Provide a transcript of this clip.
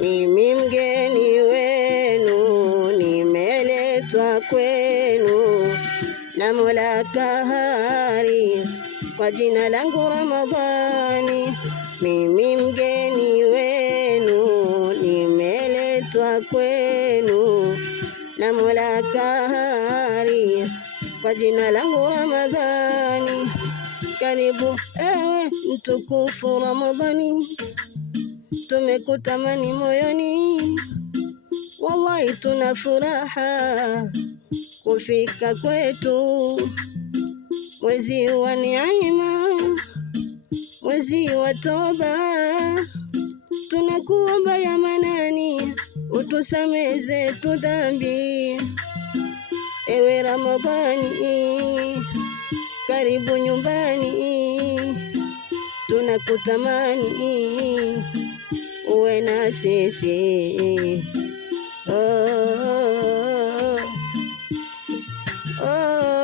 mimi mgeni wenu, nimeletwa kwenu na Mola Kahari, kwa jina langu Ramadhani. Mimi mgeni wenu, nimeletwa kwenu na Mola Kahari, kwa jina langu Ramadhani. Karibu ewe mtukufu Ramadhani, tumekutamani moyoni, wallahi tuna furaha kufika kwetu. Mwezi wa neema, mwezi wa toba, tunakuomba ya Manani utusamehe zetu dhambi. Ewe Ramadhani, karibu nyumbani, tunakutamani uwe na sisi. Oh, oh, oh.